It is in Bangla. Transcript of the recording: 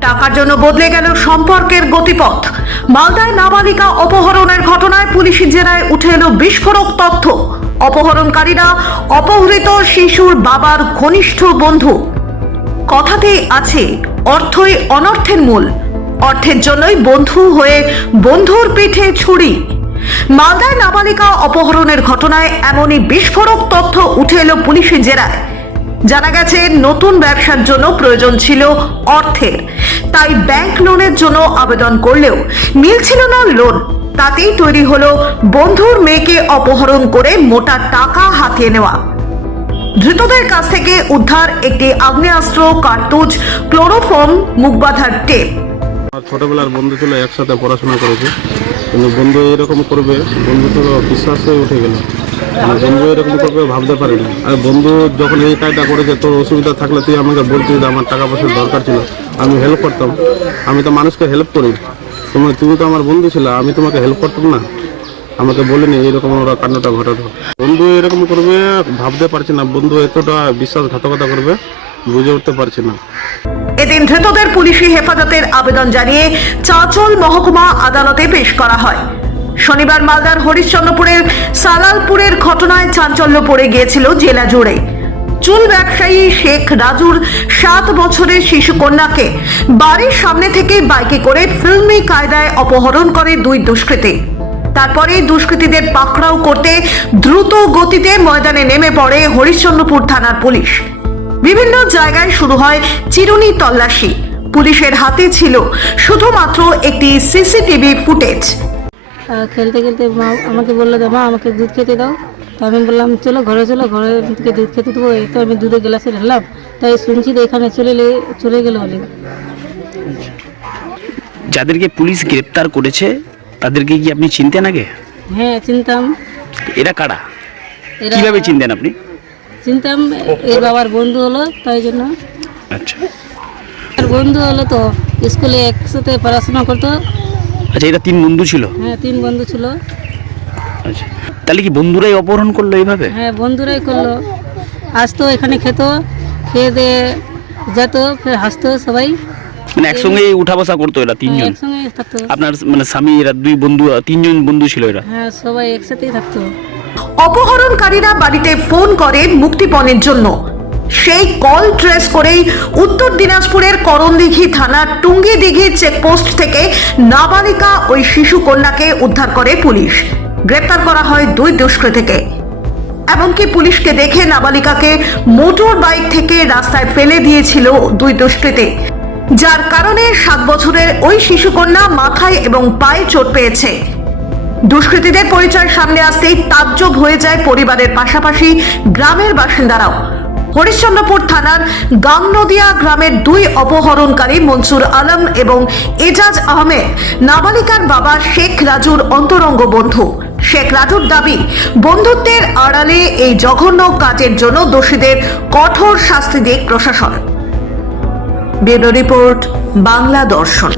টাকার জন্য বদলে গেল সম্পর্কের গতিপথ। মালদায় নাবালিকা অপহরণের ঘটনায় পুলিশি জেরায় উঠে এলো বিস্ফোরক তথ্য। অপহরণকারীরা অপহৃত শিশুর বাবার ঘনিষ্ঠ বন্ধু। কথাতেই আছে, অর্থই অনর্থের মূল। অর্থের জন্যই বন্ধু হয়ে বন্ধুর পিঠে ছুরি। মালদায় নাবালিকা অপহরণের ঘটনায় এমনই বিস্ফোরক তথ্য উঠে এলো পুলিশি জেরায়। জানা গেছে, নতুন ব্যবসার জন্য প্রয়োজন ছিল অর্থের। তাই ব্যাংক লোনের জন্য আবেদন করলেও মিলছিল না লোন তাতেই তৈরি হলো বন্ধুর মেয়েকে অপহরণ করে মোটা টাকা হাতিয়ে নেওয়া। ধৃতদের কাছ থেকে উদ্ধার একটি আগ্নেয়াস্ত্র, কার্তুজ, ক্লোরোফর্ম, মুখবাধার টেপ। ছোটবেলার বন্ধু ছিল, একসাথে পড়াশোনা করেছে। কিন্তু বন্ধু এরকম করবে, বন্ধু তো বিশ্বাস হয়ে উঠে গেল। বন্ধু এরকম করবে ভাবতে আর বন্ধু যখন এই করেছে, তোর অসুবিধা থাকলে তুই আমাকে আমার টাকা পয়সার দরকার ছিল, আমি হেল্প করতাম। আমি তো মানুষকে হেল্প করি। তুমি তুমি তো আমার বন্ধু ছিল, আমি তোমাকে হেল্প করতাম না। আমাকে এরকম ওরা ঘটাতো। বন্ধু এরকম করবে, ভাবতে পারছি না। বন্ধু এতটা বিশ্বাসঘাতকতা করবে, বুঝে উঠতে পারছি না। এদিন ধৃতদের পুলিশি হেফাজতের আবেদন জানিয়ে চাঁচল মহকুমা আদালতে পেশ করা হয়। শনিবার মালদার হরিশ্চন্দ্রপুরের সালালপুরের ঘটনায় চাঞ্চল্য পড়ে গিয়েছিল জেলা জুড়ে। চুল ব্যবসায়ী শেখ রাজুর সাত বছরের শিশু কন্যাকে বাড়ির সামনে থেকে বাইকে করে ফিল্মি কায়দায় অপহরণ করে দুই দুষ্কৃতী। তারপরে দুষ্কৃতীদের পাকড়াও করতে দ্রুত গতিতে ময়দানে নেমে পড়ে হরিশ্চন্দ্রপুর থানার পুলিশ। বিভিন্ন জায়গায় শুরু হয় চিরুনি তল্লাশি। পুলিশের হাতে ছিল শুধুমাত্র একটি সিসিটিভি ফুটেজ। খেলতে খেলতে মা আমাকে বলল মা আমাকে দুধ খেতে দাও। তো আমি বললাম চলো ঘরে চলো ঘরে থেকে দুধ খেতে দেবো। এই তো আমি দুধের গ্লাসে ঢাললাম। তাই শুনছি যে এখানে চলে চলে গেলো বলে যাদেরকে পুলিশ গ্রেপ্তার করেছে তাদেরকে কি আপনি চিনতেন আগে? হ্যাঁ চিনতাম। এরা কারা? এরা কীভাবে চিনতেন আপনি? চিনতাম এর বাবার বন্ধু হলো তাই জন্য। আচ্ছা। আর বন্ধু হলো তো স্কুলে একসাথে পড়াশোনা করতো। আচ্ছা এটা তিন বন্ধু ছিল? হ্যাঁ তিন বন্ধু ছিল। আচ্ছা তাহলে কি বন্ধুরাই অপহরণ করল এইভাবে? হ্যাঁ বন্ধুরাই করল। আসতো এখানে খেত খেয়ে দিয়ে যেত ফের হাসতো সবাই। মানে একসঙ্গে উঠা বসা করতো এরা হ্যাঁ, তিনজন একসঙ্গে থাকতো। আপনার মানে স্বামী এরা দুই বন্ধু তিনজন বন্ধু ছিল এরা? হ্যাঁ সবাই একসাথেই থাকতো। অপহরণকারীরা বাড়িতে ফোন করে মুক্তিপণের জন্য। সেই কল ট্রেস করেই উত্তর দিনাজপুরের করণদিঘি থানার টুঙ্গিদিঘি চেকপোস্ট থেকে নাবালিকা ওই শিশু কন্যাকে উদ্ধার করে পুলিশ। গ্রেপ্তার করা হয় দুই দুষ্কৃতীকে। এমনকি পুলিশকে দেখে নাবালিকাকে মোটর বাইক থেকে রাস্তায় ফেলে দিয়েছিল দুই দুষ্কৃতী। যার কারণে সাত বছরের ওই শিশুকন্যা মাথায় এবং পায়ে চোট পেয়েছে। দুষ্কৃতীদের পরিচয় সামনে আসতেই তাজ্জব হয়ে যায় পরিবারের পাশাপাশি গ্রামের বাসিন্দারাও। হরিশ্চন্দ্রপুর থানার গাংনদিয়া গ্রামের দুই অপহরণকারী মনসুর আলম এবং এজাজ আহমেদ, নাবালিকার বাবা শেখ রাজুর অন্তরঙ্গ বন্ধু। শেখ রাজুর দাবি, বন্ধুত্বের আড়ালে এই জঘন্য কাজের জন্য দোষীদের কঠোর শাস্তি দিক প্রশাসন। ব্যুরো রিপোর্ট, বাংলা দর্শন।